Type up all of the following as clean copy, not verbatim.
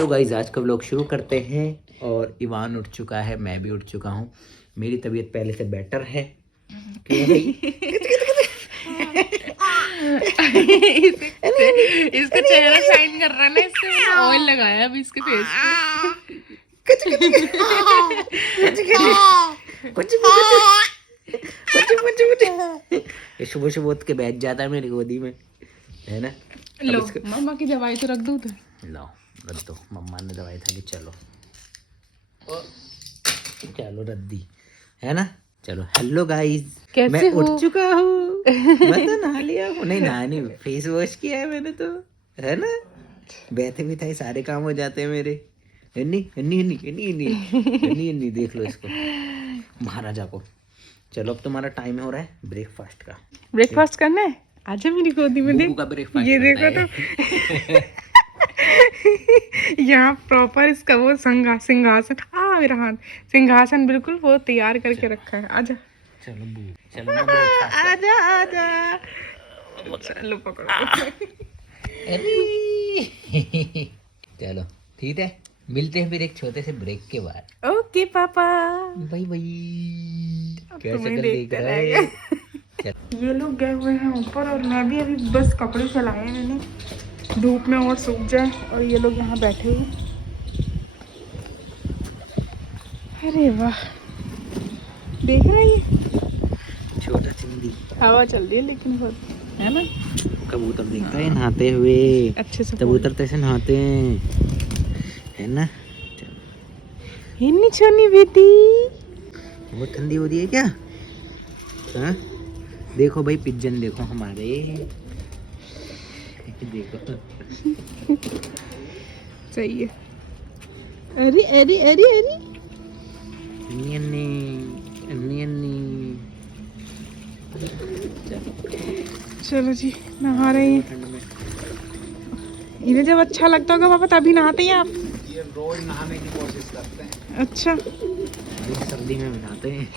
Hello guys, आज का vlog शुरू करते हैं। और इवान उठ चुका है, मैं भी उठ चुका हूँ। मेरी तबीयत पहले से बेटर है। क्यों भाई? इसका चेहरा शाइन कर रहा है ना, इससे ऑयल लगाया अभी इसके फेस पे। सुबह सुबह उठ के बैठ जाता है मेरी गोदी में, है ना। लो मम्मा की दवाई तो रख दो उधर। लो रख दो, मम्मा ने दवाई था कि चलो चलो रख दी, है ना। चलो हेलो गाइस, मैं उठ चुका हूँ। मैं तो नहा लिया हूँ, नहीं नहा नहीं, फेस वॉश किया है मैंने तो, है ना। बैठे भी था, सारे काम हो जाते हैं मेरे। हन्नी हन्नी हन्नी हन्नी हन्नी हन्नी हन्नी, देख लो इसको, महाराजा को। चलो अब तुम्हारा टाइम हो रहा है ब्रेकफास्ट का। ब्रेकफास्ट करना है, आजा मेरी गोदी में देख। का ब्रेकफास्ट ये देखो तो यहाँ प्रॉपर इसका वो सिंहासन, हाँ मेरा हाथ, सिंहासन बिल्कुल वो तैयार करके रखा है। आजा चलो बू, चलो मैं ब्रेकफास्ट आजा आजा, चलो पकड़ो। चलो ठीक है, मिलते हैं फिर एक छोटे से ब्रेक के बाद। ओके पापा, बाय बाय। क्या तुम्हें शक्ल देख देखते रहा है? ये लोग गए हुए हैं ऊपर और मैं भी अभी बस कपड़े फैलाए हैं मैंने धूप में और सूख जाए, और ये लोग यहाँ बैठे हुए। अरे वाह, देख रहे हैं ये छोटा चिंदी हवा चल रही है लेकिन बहुत, है ना। कबूतर देखता है नहाते हुए, अच्छे से कबूतर तो ऐसे नहाते हैं, है ना। इतनी छोनी बेटी, बहुत ठंडी हो रही है क्या? हाँ देखो भाई, पिजन देखो हमारे, देखो सही है। अरे अरे अरे अरे, अन्नी अन्नी अन्नी अन्नी। चलो जी नहा रहे हैं। ठंड में इन्हें जब अच्छा लगता होगा पापा तभी नहाते हैं आप? ये रोज नहाने की कोशिश करते हैं। अच्छा, सर्दी में नहाते हैं,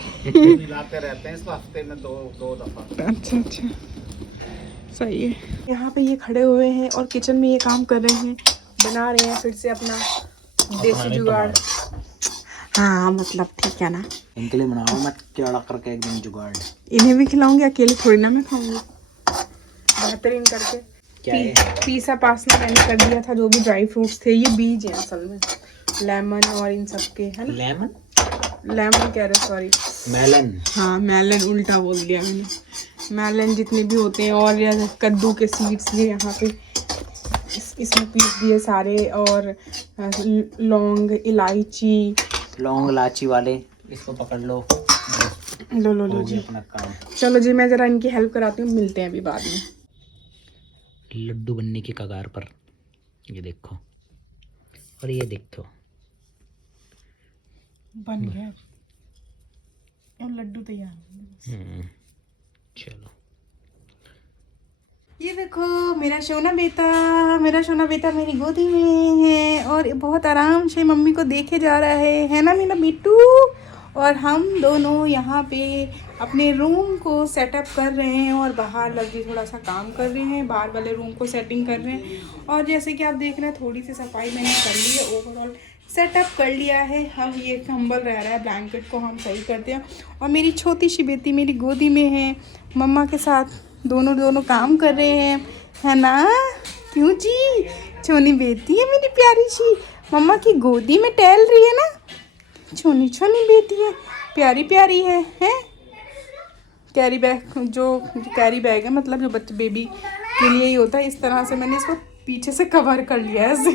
मिलाते रहते हैं, इस हफ्ते में दो दफा। अच्छा अच्छा, सही है। यहाँ पे ये खड़े हुए हैं और किचन में ये काम कर रहे हैं, बना रहे हैं फिर से अपना देसी जुगाड़। हाँ मतलब ठीक है ना, इनके लिए बनाओ मत टेढ़ा करके एकदम जुगाड़। इन्हें भी खिलाऊंगी, अकेले थोड़ी ना मैं खाऊंगी। बेहतरीन करके क्या है? पीसा पासना मैंने कर दिया था, जो भी ड्राई फ्रूट्स थे, ये बीज हैं असल में, लेमन और इन सब के, है ना। लेमन, लेमन कह रहे, सॉरी मेलन। हाँ मेलन उल्टा बोल दिया मैंने। मेलन जितने भी होते हैं, और या कद्दू के सीड्स ये यहाँ पे इसमें पीस दिए सारे, और लौंग इलायची, लौंग इलायची वाले, इसको पकड़ लो। लो लो लो हो जी। गया अपना काम। चलो जी, मैं ज़रा इनकी हेल्प कराती हूँ, मिलते हैं अभी बाद में। लड्डू बनने की कगार पर, ये देखो, और ये देखो बन गया और लड्डू तैयार। चलो ये देखो मेरा सोना बेटा मेरी गोदी में है और बहुत आराम से मम्मी को देखे जा रहा है ना मेरा बिट्टू। और हम दोनों यहाँ पे अपने रूम को सेटअप कर रहे हैं, और बाहर लगी थोड़ा सा काम कर रहे हैं, बाहर वाले रूम को सेटिंग कर रहे हैं। और जैसे कि आप देख रहे हैं, थोड़ी सी सफाई मैंने कर ली है, ओवरऑल सेटअप कर लिया है। अब ये कंबल रह रहा है, ब्लैंकेट को हम सही करते हैं। और मेरी छोटी सी बेटी मेरी गोदी में है, मम्मा के साथ दोनों काम कर रहे हैं, है ना। क्यों जी, छोनी बेटी है मेरी प्यारी सी, मम्मा की गोदी में टहल रही है ना। छोनी बेटी है, प्यारी प्यारी है, हैं। कैरी बैग, जो कैरी बैग है, मतलब जो बच्चे बेबी के लिए ही होता है, इस तरह से मैंने इसको पीछे से कवर कर लिया है ऐसे।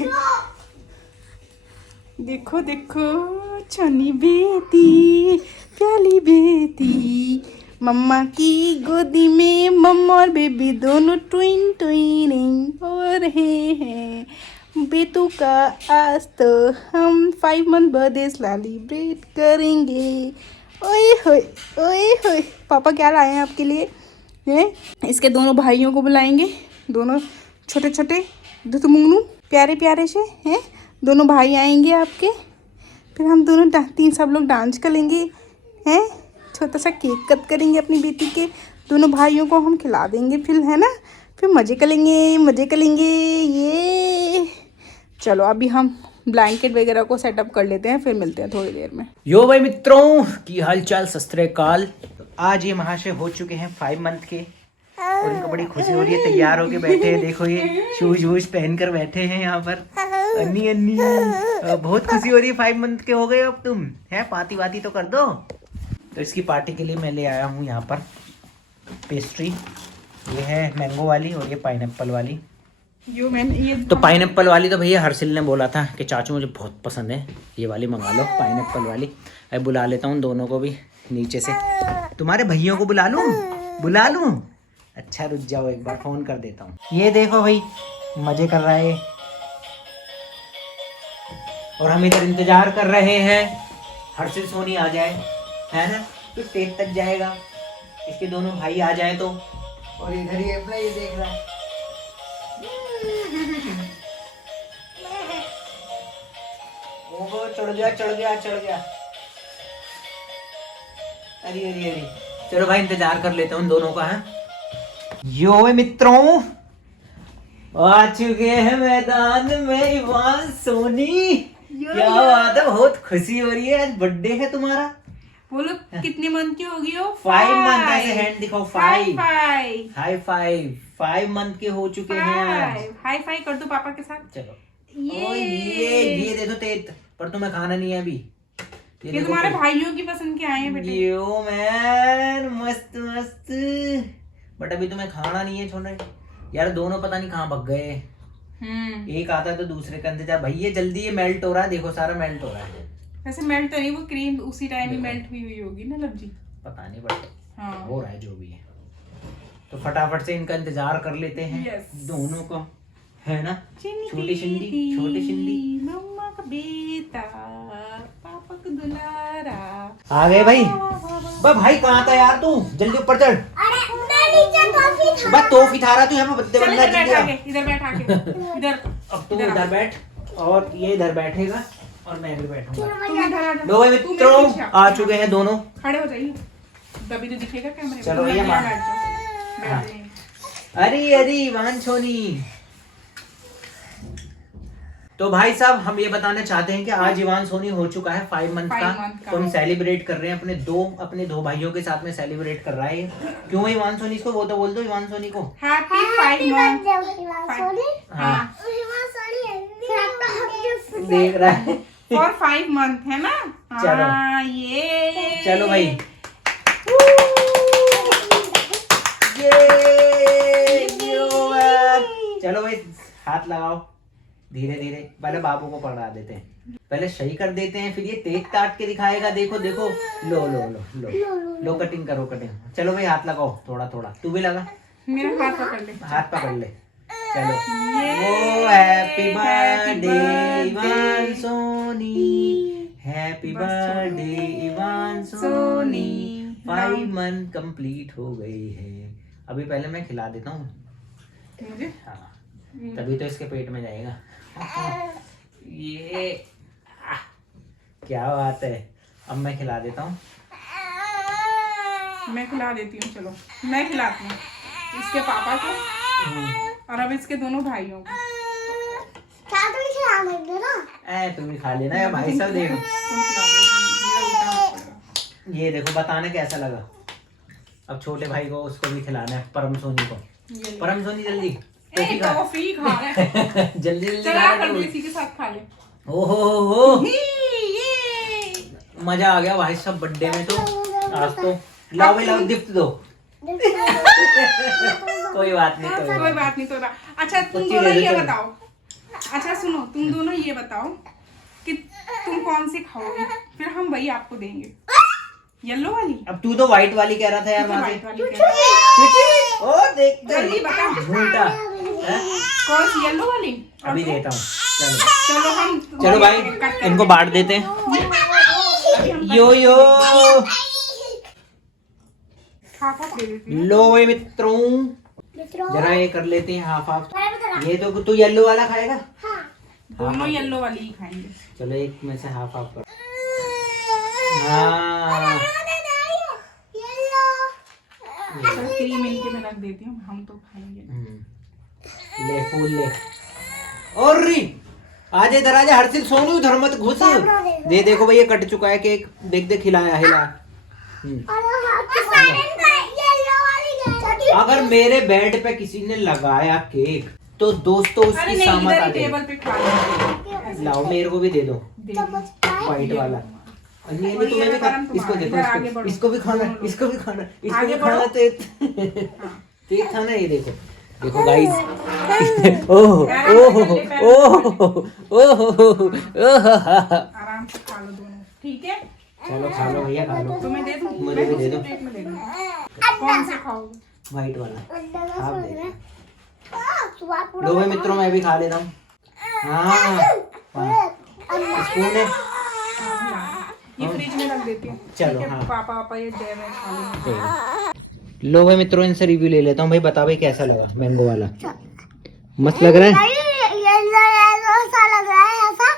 देखो देखो छोनी बेटी, प्यारी बेटी, मम्मा की गोदी में मम्मा और बेबी दोनों ट्विनिंग हो रहे हैं। बेटू का आज तो हम 5 मंथ बर्थडे सेलिब्रेट करेंगे। ओए होए, पापा क्या लाए हैं आपके लिए? हैं, इसके दोनों भाइयों को बुलाएंगे, दोनों छोटे छोटे दुतमुंगनू प्यारे प्यारे से हैं, दोनों भाई आएंगे आपके, फिर हम दोनों सब लोग डांस करेंगे, हैं। छोटा सा केक कट करेंगे अपनी बेटी के, दोनों भाइयों को हम खिला देंगे फिर, है ना। फिर मज़े करेंगे ये। चलो अभी हम ब्लैंकेट वगैरह को सेटअप कर लेते हैं, फिर मिलते हैं थोड़ी देर में। यो भाई मित्रों की हालचाल सस्त्रकाल। तो आज ये महाशय हो चुके हैं 5 मंथ के और इनको बड़ी खुशी हो रही है, तैयार होके बैठे हैं। देखो ये शूज वूज पहन कर बैठे हैं यहाँ पर। अन्नी अन्नी बहुत खुशी हो रही है, 5 मंथ के हो गए अब तुम, है पार्टी वाती तो कर दो। तो इसकी पार्टी के लिए मैं ले आया हूँ यहाँ पर पेस्ट्री। ये है मैंगो वाली और ये पाइनएप्पल वाली। तो पाइनएप्पल वाली तो भैया हर्षिल ने बोला था कि चाचू मुझे बहुत पसंद है, ये वाली मंगा लो पाइनएप्पल वाली। अब बुला लेता हूँ दोनों को भी नीचे से। तुम्हारे भैयों को बुला लूँ? अच्छा रुक जाओ, एक बार फोन कर देता हूँ। ये देखो भाई मजे कर रहा है और हम इधर इंतजार कर रहे हैं हर्षिल सोनी आ जाए, है ना, तो स्टेज तक जाएगा, इसके दोनों भाई आ जाए तो। और इधर ही अपना ये देख रहा है। ओहो चढ़ गया। अरे चलो भाई इंतजार कर लेते हैं दोनों का। है यो मित्रों आ चुके हैं मैदान में इवान सोनी। क्या बात है, बहुत खुशी हो रही है, आज बर्थडे है तुम्हारा। बोलो कितने मंथ की होगी हो? 5 मंथ। ऐसे हैंड दिखाओ। 5 हाई 5 मंथ के हो चुके हैं। हाई फाई कर दो पापा के साथ। चलो ये दे दो तेज, पर तुम्हें खाना नहीं है अभी। ये तुम्हारे भाइयों की पसंद के आए हैं बेटे। यो मैन मस्त बट अभी तुम्हें खाना नहीं है छोड़ना यार। दोनों पता नहीं कहाँ भग गए। एक आता है तो दूसरे का इंतजार। भैया जल्दी, ये मेल्ट हो रहा है, देखो सारा मेल्ट हो रहा है। वैसे मेल्ट तो नहीं, वो क्रीम उसी टाइम ही मेल्ट हुई होगी ना लब जी। पता नहीं बट हाँ हो रहा है जो भी है। तो फटाफट से इनका इंतजार कर लेते हैं दोनों को, है ना। छोटी शिंदी मम्मा का बेटा पापा का दुलारा आ गए भाई। भाई कहाँ था यार तू, जल्दी ऊपर चढ़। बस तोहफी था रहा तू यहाँ पे बद्दे बनना। इधर बैठ आके इधर। अब तू इधर बैठ और ये इधर बैठेगा और मैं इधर बैठूंगा। लो भाई मित्रों आ चुके हैं दोनों। खड़े हो जाइए तभी तो दिखेगा कैमरे। चलो ये अरे इवान सोनी। तो भाई साहब हम ये बताना चाहते हैं कि आज इवान सोनी हो चुका है 5 मंथ का। तो हम सेलिब्रेट कर रहे हैं अपने दो भाइयों के साथ में सेलिब्रेट कर रहा है। क्यों इवान सोनी इसको वो तो बोल दो इवान सोनी को हैप्पी 5 मंथ। देख रहा है फॉर 5 मंथ है ना। चलो ये चलो भाई चलो भाई हाथ लगाओ धीरे धीरे। पहले बाबू को पकड़ा देते हैं, पहले सही कर देते हैं, फिर ये तेज ताट के दिखाएगा। देखो देखो लो लो लो लो लो कटिंग करो कटिंग। चलो भाई हाथ लगाओ थोड़ा थोड़ा, तू भी लगा। मेरा हाथ पकड़ ले, हाथ पकड़ ले। चलो वो happy birthday Ivaan Soni, happy birthday Ivaan Soni. 5 month complete हो गए हैं। अभी पहले मैं खिला देता हूँ मुझे। हाँ तभी तो इसके पेट में जाएगा। ये क्या बात है। अब मैं खिला देता हूँ। मैं खिला देती हूँ। चलो मैं खिलाती हूँ इसके पापा को और अब इसके दोनों भाइयों को। तुम भी खा लेना या भाई साहब। देखो ये देखो बताने कैसा लगा। अब छोटे भाई को उसको भी खिलाना है, परम सोनी को। परम सोनी जल्दी टॉफी खा रहा है। जल्दी इसी के साथ खा ले। ओहो मजा आ गया भाई साहब बर्थडे में। तो आज तो लाओ भाई लाओ गिफ्ट दो। कोई बात नहीं। अच्छा तुम दोनों ये बताओ। अच्छा सुनो, तुम दोनों ये बताओ कि तुम कौन सी खाओगे, फिर हम वही आपको देंगे। येलो वाली? अब तू तो व्हाइट वाली कह रहा था यार। वहां ओ देख जल्दी बता। झूठा कौन सी येलो वाली? अभी देता हूँ। चलो हम चलो भाई इनको बांट देते हैं। यो यो लो भाई मित्रों जरा ये कर लेते हैं हाफ हाफ। ये तो तू येलो वाला खाएगा? दोनों येलो वाली ही खाएंगे। चलो एक में से हाफ हाफ कर। हाँ क्रीम इनके में रख देती हूँ, हम तो खाएंगे। ले फूल ले। और आजा इधर आजा हर्षिल, सोनू उधर मत घुस। दे देखो भैया कट चुका है केक, देख देख खिलाया हिला। अगर मेरे बेड पे किसी ने लगाया केक तो दोस्तों उसकी सामत आ टेबल पे खा लो। लाओ मेरे को भी दे दो व्हाइट वाला। ये नहीं तुम्हें भी खा, इसको देखो, इसको भी खाना, इसको भी खाना, इसको भी खाना। तो ये खाना, ये देखो देखो गाइस। ओह ओह ओह ओह आराम से खा लो दोनों, ठीक है? चलो खा लो भैया, खा लो। तुम्हें दे दूं? मुझे भी दे दो। प्लेट में दे दूं। कौन से खाओगे? व्हाइट वाला आप दे दो भाई मित्रों, मैं भी खा लेता हूँ। हाँ स्पून है, ये फ्रिज में रख देती हूँ। चलो, ठीक है, हाँ। पापा ये दे में खा लेंगे। लो भाई मित्रों, इनसे रिव्यू ले लेता हूँ। भाई बता भाई कैसा लगा मैंगो वाला? मस्त लग रहा है ऐसा लग रहा है, ऐसा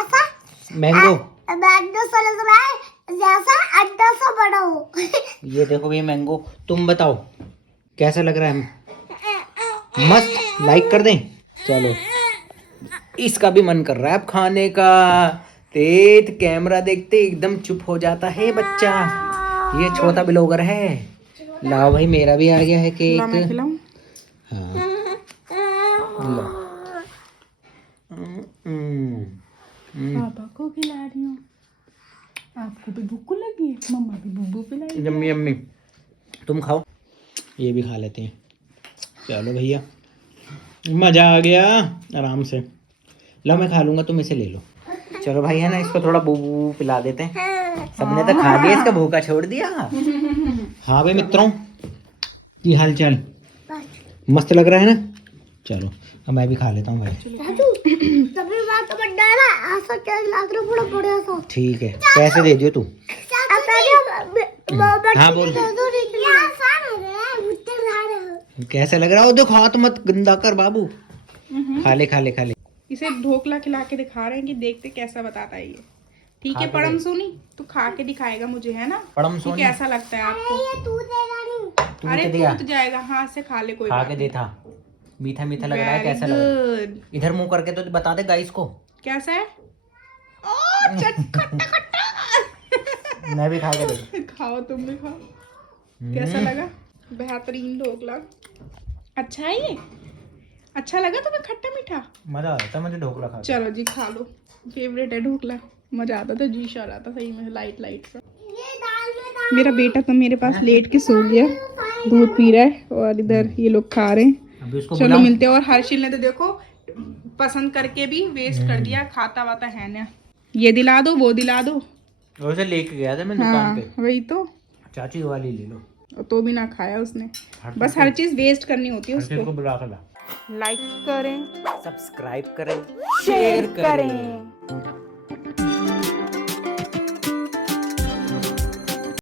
ऐसा मैंगो। मैंगो सा लग रहा है जैसा अंडा सा बड़ा हो। ये देखो भाई मैंगो, तुम बताओ कैसा लग रहा है? मस्त, लाइक कर दें। चलो इसका भी मन कर रहा है अब खाने का। तेज कैमरा देखते एकदम चुप हो जाता है बच्चा। ये छोटा ब्लॉगर है। लाओ भाई मेरा भी आ गया है केक। मैं खिलाऊं? हाँ लो। पापा को खिला रही हूँ। आपको भी भूख लगी है? मम्मा भी बुब्बू पिलाई। यम्मी यम्मी, तुम खाओ, ये भी खा लेते हैं। चलो भैया मजा आ गया, आराम से। लो मैं खा लूंगा, तुम इसे ले लो। चलो भाई है ना, इसको थोड़ा बूबू पिला देते हैं। सबने तो खा लिया, इसका भूखा छोड़ दिया। हाँ भाई मित्रों, की हाल चाल? मस्त लग रहा है ना? चलो अब मैं भी खा लेता हूँ भाई। तभी बात तो बड़ा है ना, ऐसा क्या लग रहा बड़ा बड़ा सा। ठीक है, पैसे दे दियो तू। हाँ बोल। कैसा लग रहा है? देखो हाथ मत गंदा कर बाबू। खा ले खा ले खा ले। इसे ढोकला खिला के दिखा रहे हैं कि देखते कैसा बताता है ये। ठीक है परम सोनी, तू खा के दिखाएगा मुझे, है ना? परम कि सोनी कैसा लगता है आपको? तू अरे तो दिया, टूट जाएगा, हाथ से खा ले, कोई खा बात के नहीं। देखा, मीठा मीठा लग रहा है, Very कैसा लग रहा है? good। इधर मुंह करके तो बता दे गाइस को। कैसा है? ओ खट्टा खट्टा। मैं भी खा के देख। खाओ, तुम भी खाओ। कैसा लगा? बेहतरीन ढोकला। अच्छा है ये? अच्छा लगा तुम्हें खट्टा मीठा? मजा आता है मुझे ढोकला खा के। चलो जी खा लो, फेवरेट है ढोकला। मजा आता था, जी आ रहा था सही में, लाइट लाइट सा। मेरा बेटा तो मेरे पास लेट के सो गया, दूध पी रहा है, और इधर ये लोग खा रहे हैं। अभी उसको चलो बुलाऊं? मिलते हैं। और हर्षिल ने तो देखो पसंद करके भी वेस्ट कर दिया, खाता वाता है ना। ये दिला दो, वो दिला दो। वैसे लेके गया था मैं दुकान हाँ पे, वही तो, चाची वाली ले लो। तो भी ना खाया उसने। हर बस हर चीज वेस्ट करनी होती है हर्षिल उसको। को बुला के ला। लाइक करें, सब्सक्राइब करें, शेयर करें।